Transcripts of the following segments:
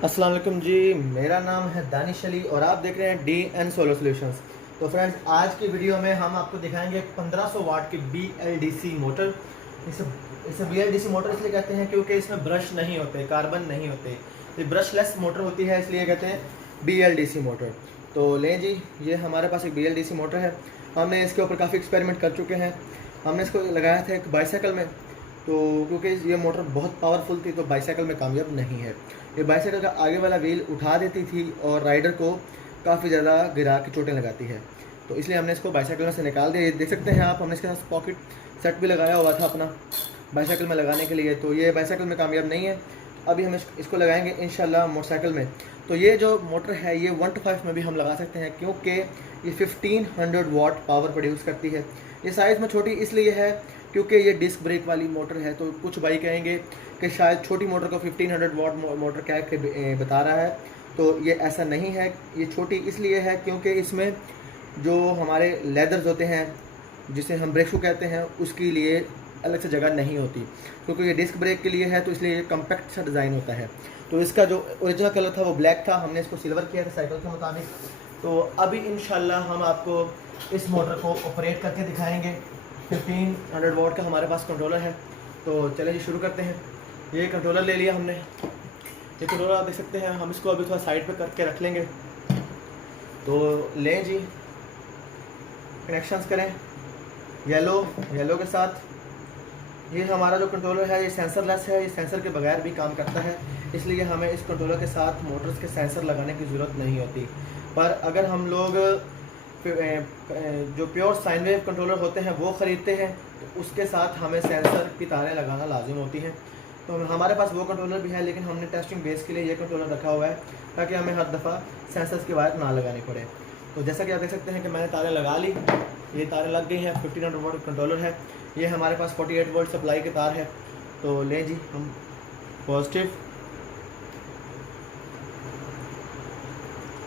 अस्सलाम वालेकुम जी। मेरा नाम है दानिश अली और आप देख रहे हैं डी एन सोलर सोल्यूशंस। तो फ्रेंड्स, आज की वीडियो में हम आपको दिखाएंगे 1500 वाट की BLDC मोटर। इसे इसे BLDC मोटर इसलिए कहते हैं क्योंकि इसमें ब्रश नहीं होते, कार्बन नहीं होते। ये ब्रशलेस मोटर होती है, इसलिए कहते हैं BLDC मोटर। तो लें जी, ये हमारे पास एक BLDC मोटर है। हमने इसके ऊपर काफ़ी एक्सपेरिमेंट कर चुके हैं। हमने इसको लगाया था एक बाईसाइकिल में, तो क्योंकि ये मोटर बहुत पावरफुल थी तो बाईसाइकिल में कामयाब नहीं है। ये बाईसाइकिल का आगे वाला व्हील उठा देती थी और राइडर को काफ़ी ज़्यादा गिरा के चोटें लगाती है, तो इसलिए हमने इसको बाईसाइकिल में से निकाल दिया। ये देख सकते हैं आप, हमने इसके साथ पॉकेट सेट भी लगाया हुआ था अपना बाईसाइकिल में लगाने के लिए। तो ये बाईसाइकिल में कामयाब नहीं है। अभी हम इसको लगाएंगे इंशाल्लाह मोटरसाइकिल में। तो ये जो मोटर है ये 1 to 5 में भी हम लगा सकते हैं, क्योंकि ये 1500 वाट पावर प्रोड्यूस करती है। ये साइज़ में छोटी इसलिए है क्योंकि ये डिस्क ब्रेक वाली मोटर है। तो कुछ भाई कहेंगे कि शायद छोटी मोटर को 1500 वाट मोटर कह के बता रहा है, तो ये ऐसा नहीं है। ये छोटी इसलिए है क्योंकि इसमें जो हमारे लेदर्स होते हैं, जिसे हम ब्रेक शू कहते हैं, उसके लिए अलग से जगह नहीं होती, क्योंकि ये डिस्क ब्रेक के लिए है। तो इसलिए ये कम्पैक्ट सा डिज़ाइन होता है। तो इसका जो ओरिजिनल कलर था वो ब्लैक था, हमने इसको सिल्वर किया था साइकिल के मुताबिक। तो अभी इंशाल्लाह हम आपको इस मोटर को ऑपरेट करके दिखाएंगे। 1500 वाट का हमारे पास कंट्रोलर है। तो चलिए जी, शुरू करते हैं। ये कंट्रोलर ले लिया हमने। ये कंट्रोलर आप देख सकते हैं। हम इसको अभी थोड़ा साइड पे करके रख लेंगे। तो लें जी, कनेक्शंस करें येलो के साथ। ये हमारा जो कंट्रोलर है ये सेंसरलेस है, ये सेंसर के बगैर भी काम करता है, इसलिए हमें इस कंट्रोलर के साथ मोटर्स के सेंसर लगाने की ज़रूरत नहीं होती। पर अगर हम लोग जो प्योर साइन वेव कंट्रोलर होते हैं वो ख़रीदते हैं, तो उसके साथ हमें सेंसर की तारें लगाना लाजिम होती हैं। तो हमारे पास वो कंट्रोलर भी है, लेकिन हमने टेस्टिंग बेस के लिए ये कंट्रोलर रखा हुआ है, ताकि हमें हर दफ़ा सेंसर्स की वायर ना लगानी पड़े। तो जैसा कि आप देख सकते हैं कि मैंने तारें लगा ली, ये तारें लग गई हैं। 1500 वाट कंट्रोलर है। ये हमारे पास 48 वोल्ट सप्लाई के तार है। तो लें जी, हम पॉजिटिव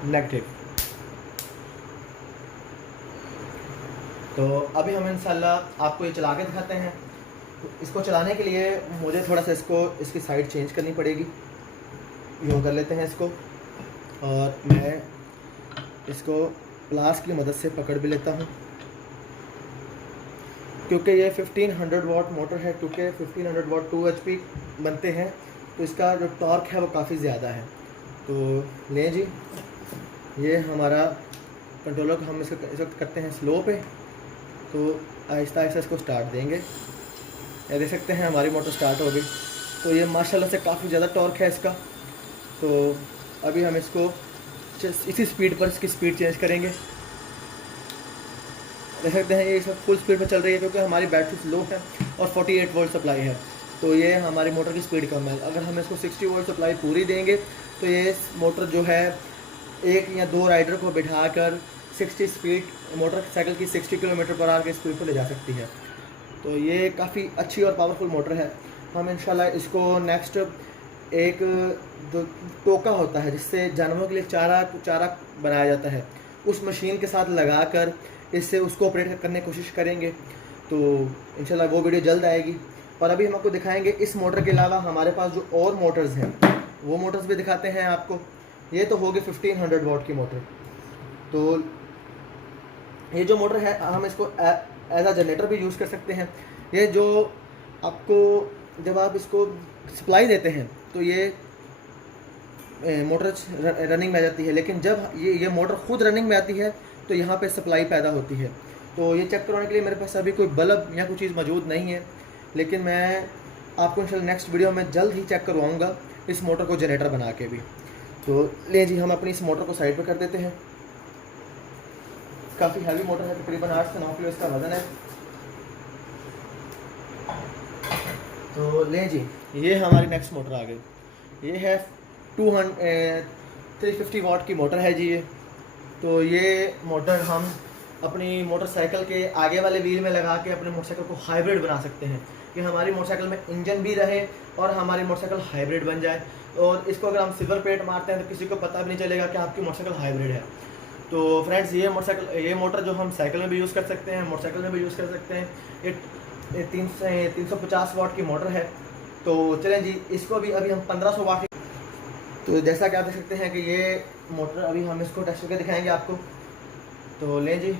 नेगेटिव। तो अभी हम इंशाल्लाह आपको ये चला के दिखाते हैं। तो इसको चलाने के लिए मुझे थोड़ा सा इसकी साइड चेंज करनी पड़ेगी। यूँ कर लेते हैं इसको, और मैं इसको प्लास की मदद से पकड़ भी लेता हूँ, क्योंकि ये 1500 वाट मोटर है। क्योंकि 1500 वाट 2 HP बनते हैं, तो इसका जो टॉर्क है वो काफ़ी ज़्यादा है। तो लें जी, ये हमारा कंट्रोलर को हम इस वक्त करते हैं स्लो पे। तो आहिस्ता आहिस्ता इसको स्टार्ट देंगे। ये देख सकते हैं हमारी मोटर स्टार्ट हो गई। तो ये माशाल्लाह से काफ़ी ज़्यादा टॉर्क है इसका। तो अभी हम इसको इसी स्पीड पर इसकी स्पीड चेंज करेंगे। देख सकते हैं ये सब फुल स्पीड पर चल रही है, क्योंकि हमारी बैटरी स्लो है और 48 वोल्ट सप्लाई है। तो ये हमारी मोटर की स्पीड कम है। अगर हम इसको 60 वोल्ट सप्लाई पूरी देंगे तो ये मोटर जो है एक या दो राइडर को बिठाकर 60 स्पीड मोटरसाइकिल की 60 किलोमीटर पर आवर की स्पीड पर ले जा सकती है। तो ये काफ़ी अच्छी और पावरफुल मोटर है। हम इंशाल्लाह इसको नेक्स्ट एक जो टोका होता है जिससे जानवरों के लिए चारा बनाया जाता है, उस मशीन के साथ लगाकर इससे उसको ऑपरेट करने की कोशिश करेंगे। तो इंशाल्लाह वो वीडियो जल्द आएगी। और अभी हम आपको दिखाएंगे इस मोटर के अलावा हमारे पास जो और मोटर्स हैं वो मोटर्स भी दिखाते हैं आपको। ये तो होगी 1500 वाट की मोटर। तो ये जो मोटर है हम इसको एज अ जनरेटर भी यूज़ कर सकते हैं। ये जो आपको जब आप इसको सप्लाई देते हैं तो ये मोटर रनिंग में आ जाती है, लेकिन जब ये मोटर खुद रनिंग में आती है तो यहाँ पे सप्लाई पैदा होती है। तो ये चेक करवाने के लिए मेरे पास अभी कोई बल्ब या कोई चीज़ मौजूद नहीं है, लेकिन मैं आपको इंशाल्लाह नेक्स्ट वीडियो में जल्द ही चेक करवाऊँगा इस मोटर को जनरेटर बना के भी। तो ले जी, हम अपनी इस मोटर को साइड पर कर देते हैं। काफ़ी हैवी मोटर है, तकरीबन 8 से 9 किलो इसका वज़न है। तो लें जी, ये हमारी नेक्स्ट मोटर आ गई। ये है 350 वाट की मोटर है जी ये। तो ये मोटर हम अपनी मोटरसाइकिल के आगे वाले व्हील में लगा के अपने मोटरसाइकिल को हाइब्रिड बना सकते हैं, कि हमारी मोटरसाइकिल में इंजन भी रहे और हमारी मोटरसाइकिल हाइब्रिड बन जाए। और इसको अगर हम सिल्वर प्लेट मारते हैं तो किसी को पता भी नहीं चलेगा कि आपकी मोटरसाइकिल हाइब्रिड है। तो फ्रेंड्स, ये मोटर जो हम साइकिल में भी यूज़ कर सकते हैं, मोटरसाइकिल में भी यूज़ कर सकते हैं। ये 350 वाट की मोटर है। तो चलें जी, इसको भी अभी हम 1500 वाट तो जैसा कि आप देख सकते हैं कि ये मोटर अभी हम इसको टेस्ट करके दिखाएंगे आपको। तो लें जी,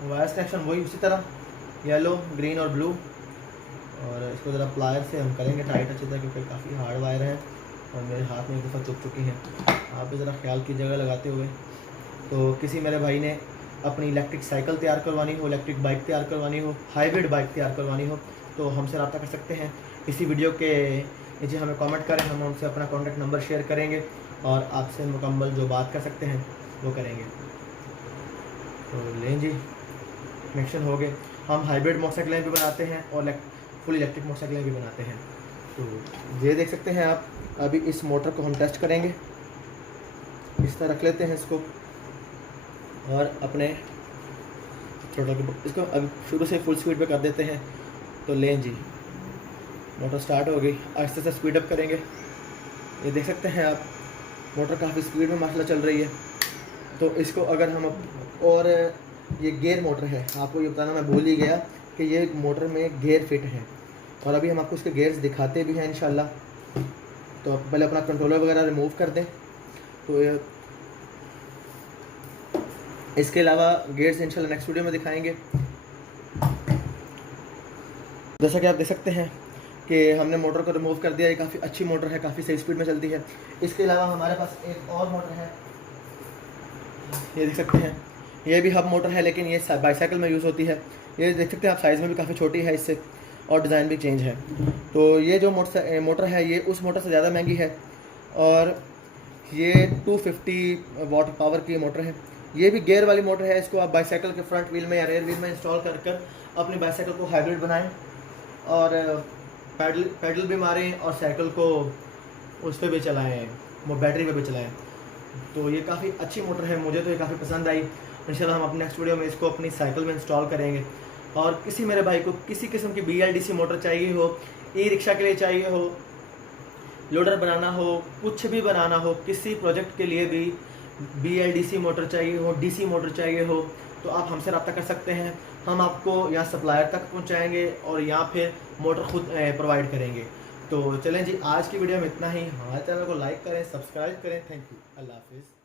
वायर कनेक्शन वही उसी तरह येलो, ग्रीन और ब्लू, और इसको ज़रा प्लायर से हम करेंगे टाइट अच्छी तरह, क्योंकि काफ़ी हार्ड वायर है और मेरे हाथ में एक दफ़ा चुभ चुकी हैं। आप भी ज़रा ख्याल कीजिएगा लगाते हुए। तो किसी मेरे भाई ने अपनी इलेक्ट्रिक साइकिल तैयार करवानी हो, इलेक्ट्रिक बाइक तैयार करवानी हो, हाइब्रिड बाइक तैयार करवानी हो, तो हमसे रब्ता कर सकते हैं। इसी वीडियो के नीचे हमें कमेंट करें, हम उनसे अपना कॉन्टैक्ट नंबर शेयर करेंगे और आपसे मुकम्मल जो बात कर सकते हैं वो करेंगे। तो लें जी, कनेक्शन हो गए। हम हाइब्रिड मोटरसाइकिलें भी बनाते हैं और फुल इलेक्ट्रिक मोटरसाइकिलें भी बनाते हैं। तो ये देख सकते हैं आप। अभी इस मोटर को हम टेस्ट करेंगे। इस तरह रख लेते हैं इसको और अपने थ्रोटल को इसको अब शुरू से फुल स्पीड पे कर देते हैं। तो लें जी, मोटर स्टार्ट हो गई। आहिस्ते से स्पीड अप करेंगे। ये देख सकते हैं आप, मोटर काफ़ी स्पीड में माशाल्लाह चल रही है। तो इसको अगर हम और ये गियर मोटर है, आपको ये बताना मैं भूल ही गया कि ये मोटर में गियर फिट है और अभी हम आपको इसके गियर्स दिखाते भी हैं इंशाल्लाह। तो पहले अपना कंट्रोलर वगैरह रिमूव कर दें। तो इसके अलावा गियर्स इंशाल्लाह नेक्स्ट वीडियो में दिखाएंगे। जैसा कि आप देख सकते हैं कि हमने मोटर को रिमूव कर दिया। ये काफ़ी अच्छी मोटर है, काफ़ी सही स्पीड में चलती है। इसके अलावा हमारे पास एक और मोटर है, ये देख सकते हैं। ये भी हब मोटर है, लेकिन ये बाईसाइकिल में यूज़ होती है। ये देख सकते हैं आप, साइज़ में भी काफ़ी छोटी है इससे और डिज़ाइन भी चेंज है। तो ये जो मोटर है ये उस मोटर से ज़्यादा महंगी है और ये 250 वाट पावर की मोटर है। ये भी गियर वाली मोटर है। इसको आप बाईसाइकिल के फ्रंट व्हील में या रेयर व्हील में इंस्टॉल कर अपनी बाईसाइकिल को हाइब्रिड बनाएं और पैडल भी मारें और साइकिल को उस पर भी चलाएं, वो बैटरी पे भी चलाएं। तो ये काफ़ी अच्छी मोटर है, मुझे तो ये काफ़ी पसंद आई। इंशाल्लाह हम अपने नेक्स्ट वीडियो में इसको अपनी साइकिल में इंस्टॉल करेंगे। और किसी मेरे भाई को किसी किस्म की BLDC मोटर चाहिए हो, ई रिक्शा के लिए चाहिए हो, लोडर बनाना हो, कुछ भी बनाना हो, किसी प्रोजेक्ट के लिए भी BLDC मोटर चाहिए हो, DC मोटर चाहिए हो, तो आप हमसे रब्ता कर सकते हैं। हम आपको यहाँ सप्लायर तक पहुँचाएँगे और यहाँ फिर मोटर खुद प्रोवाइड करेंगे। तो चलें जी, आज की वीडियो में इतना ही। हमारे चैनल को लाइक करें, सब्सक्राइब करें। Thank you. अल्लाह हाफिज़।